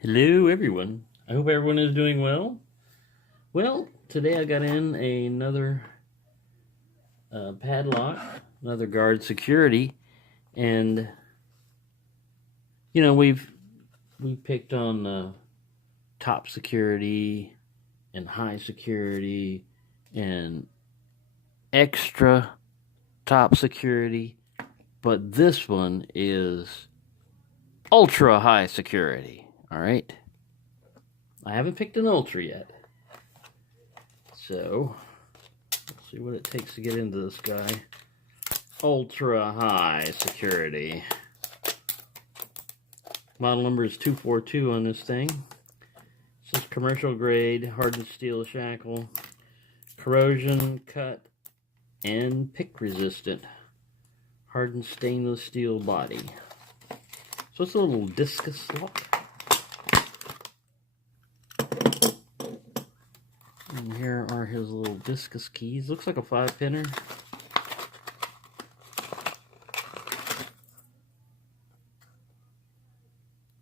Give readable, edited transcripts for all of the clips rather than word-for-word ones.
Hello, everyone. I hope everyone is doing well. Well, today I got in another padlock, another guard security, and we picked on top security and high security and extra top security, but this one is ultra high security. All right. I haven't picked an ultra yet. So, let's see what it takes to get into this guy. Ultra high security. Model number is 242 on this thing. It says commercial grade, hardened steel shackle, corrosion, cut, and pick resistant. Hardened stainless steel body. So it's a little discus lock. And here are his little discus keys. Looks like a 5-pinner.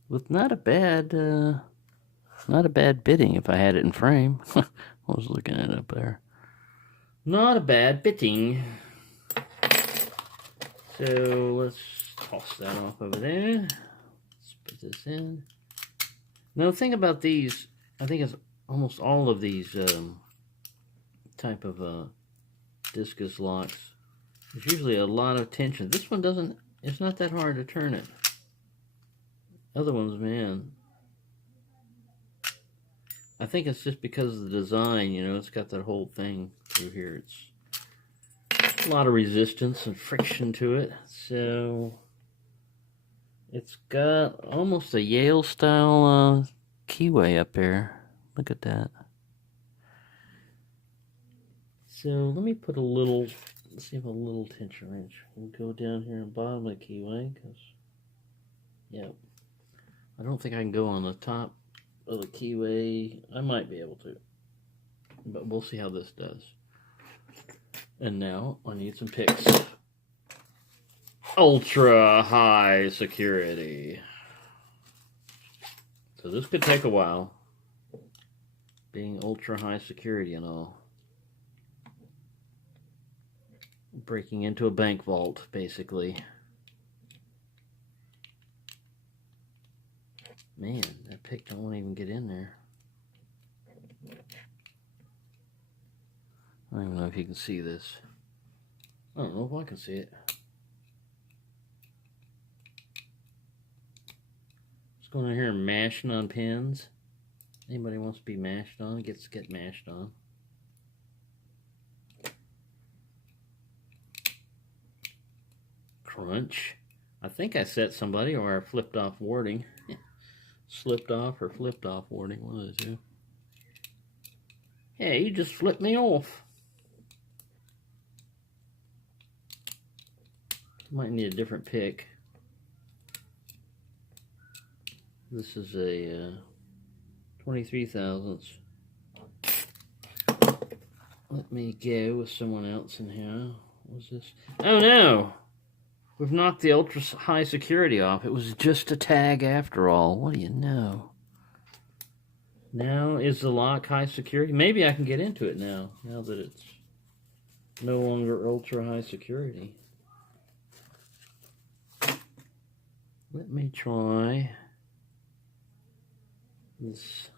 With not a bad bitting if I had it in frame. I was looking at it up there. Not a bad bitting. So let's toss that off over there. Let's put this in. Now the thing about these, I think it's almost all of these type of discus locks. There's usually a lot of tension. This one doesn't. It's not that hard to turn it. Other ones, man. I think it's just because of the design, it's got that whole thing through here. It's a lot of resistance and friction to it. So it's got almost a Yale style keyway up there. Look at that. So let me put let's see if a little tension wrench will go down here and bottom of the keyway, because, yeah, I don't think I can go on the top of the keyway. I might be able to, but we'll see how this does. And now I need some picks. Ultra high security. So this could take a while, being ultra high security and all. Breaking into a bank vault, basically. Man, that pick won't even get in there. I don't even know if you can see this. I don't know if I can see it. Just going in here and mashing on pins. Anybody wants to be mashed on gets get mashed on. Crunch. I think I set somebody, or I flipped off warding. Slipped off or flipped off warding, one of the two. Hey, you just flipped me off. Might need a different pick. This is a 23 thousandths. Let me go with someone else in here. What's this? Oh no! We've knocked the ultra high security off. It was just a tag after all. What do you know? Now is the lock high security? Maybe I can get into it now that it's no longer ultra high security. Let me try this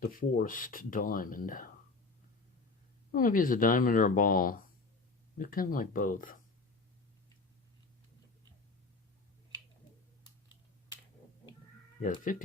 DeForest diamond. I don't know if it's a diamond or a ball. They're kind of like both. Yeah, the 50.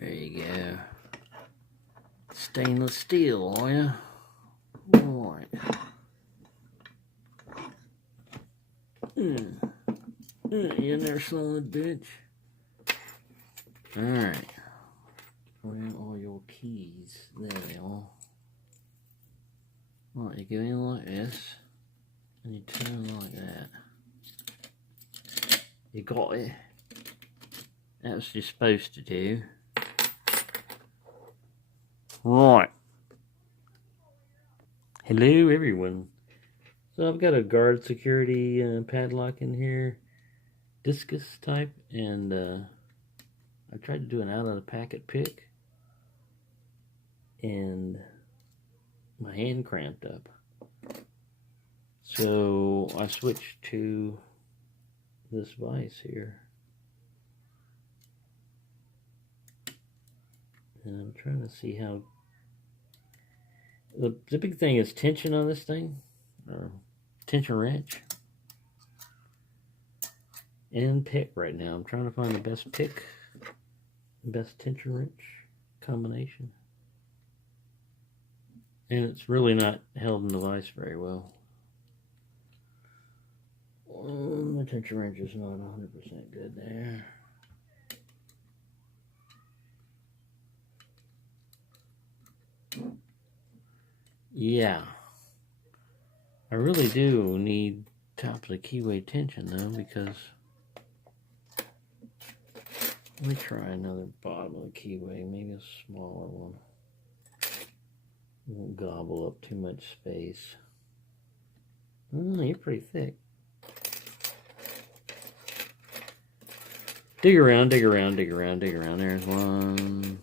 There you go. Stainless steel, are you? Alright. You in there, son of a bitch? Alright. Put in all your keys. There they are. Right, you go in like this. And you turn like that. You got it. That's what you're supposed to do. Right. Hello, everyone. So I've got a guard security padlock in here. Discus type. And I tried to do an out of the packet pick. And my hand cramped up. So I switched to this vise here. And I'm trying to see how... The big thing is tension on this thing. Or tension wrench. And pick right now. I'm trying to find the best pick. The best tension wrench combination. And it's really not held in the vise very well. The tension wrench is not 100% good there. Yeah. I really do need top of the keyway tension though, because... Let me try another bottom of the keyway, maybe a smaller one. Won't gobble up too much space. You're pretty thick. Dig around, dig around, dig around, dig around. There's one.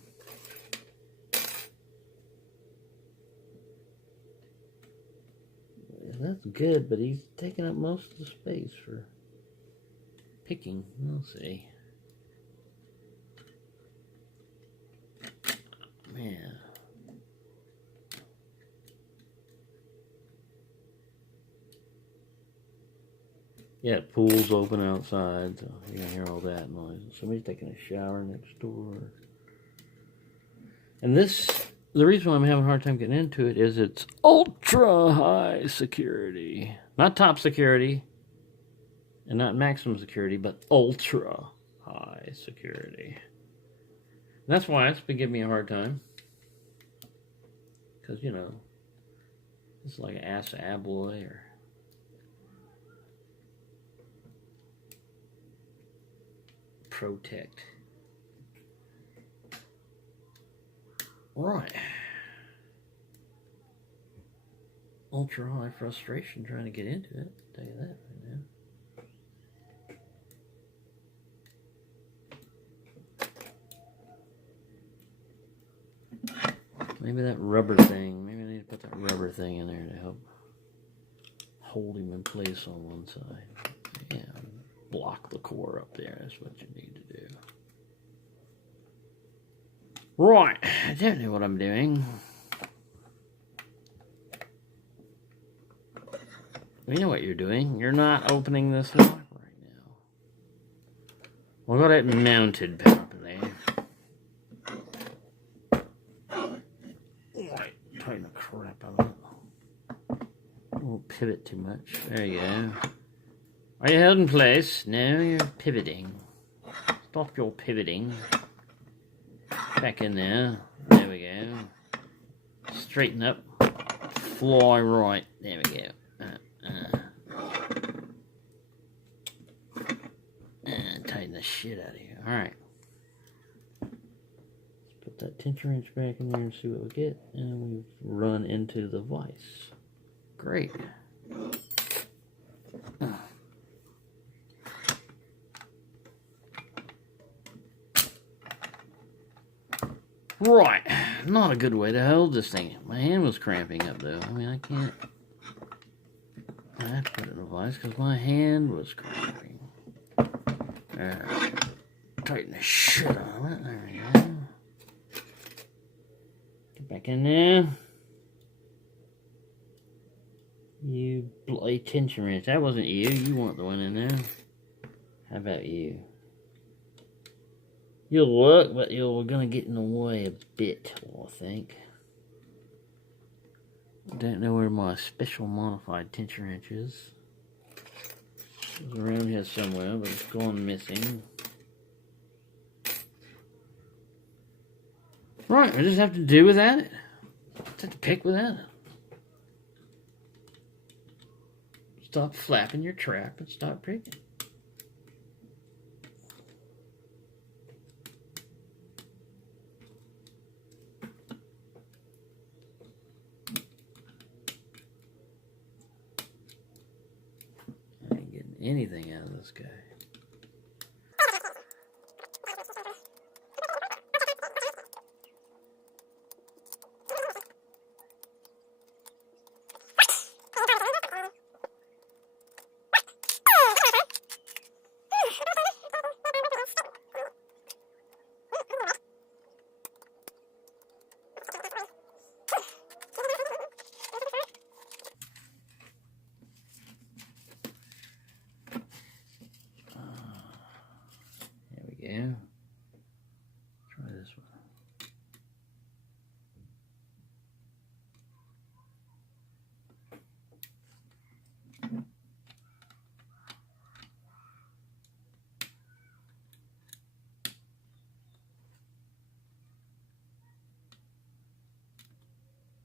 That's good, but he's taking up most of the space for picking. We'll see. Man. Yeah, pool's open outside, so you're gonna hear all that noise. Somebody's taking a shower next door. And this, the reason why I'm having a hard time getting into it is it's ultra high security. Not top security, and not maximum security, but ultra high security. And that's why it's been giving me a hard time. Because, you know, it's like ASSA ABLOY or... Protect. Right. Ultra high frustration trying to get into it. I'll tell you that right now. Maybe that rubber thing. Maybe I need to put that rubber thing in there to help hold him in place on one side. Yeah. Block the core up there. That's what you need to do. Right. I don't know what I'm doing. You know what you're doing. You're not opening this lock right now. We'll got it mounted properly. Right. Tighten the crap out of it. Won't pivot too much. There you go. Are you held in place? No, you're pivoting. Stop your pivoting. Back in there. There we go. Straighten up. Fly right. There we go. Tighten the shit out of you. Alright. Let's put that tension wrench back in there and see what we get. And we've run into the vise. Great. Right, not a good way to hold this thing. My hand was cramping up though. I mean, I can't. I have to put it in a vise because my hand was cramping. Tighten the shit out of it. There we go. Get back in there. You bloody tension wrench. That wasn't you. You weren't the one in there. How about you? You'll work, but you're going to get in the way a bit, I think. Don't know where my special modified tension wrench is. It's around here somewhere, but it's gone missing. Right, I just have to do without it. Just have to pick without it. Stop flapping your trap and start picking. I ain't getting anything out of this guy. Yeah. Try this one.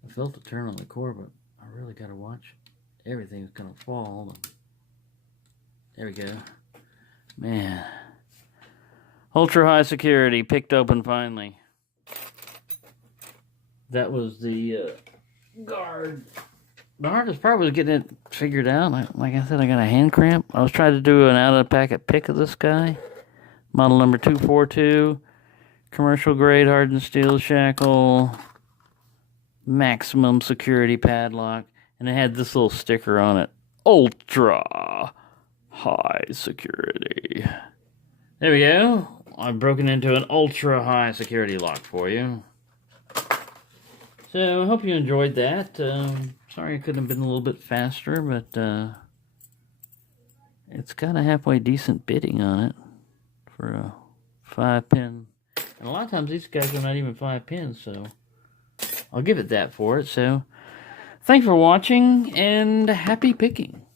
I felt the turn on the core, but I really gotta watch. Everything's gonna fall. There we go. Man. Ultra high security picked open finally. That was the guard. The hardest part was getting it figured out. Like I said, I got a hand cramp. I was trying to do an out-of-packet pick of this guy. Model number 242. Commercial grade hardened steel shackle. Maximum security padlock. And it had this little sticker on it. Ultra high security. There we go. I've broken into an ultra high security lock for you. So I hope you enjoyed that. Sorry I couldn't have been a little bit faster, but it's got a halfway decent bidding on it for a 5-pin. And a lot of times these guys are not even 5 pins, so I'll give it that for it. So thanks for watching and happy picking.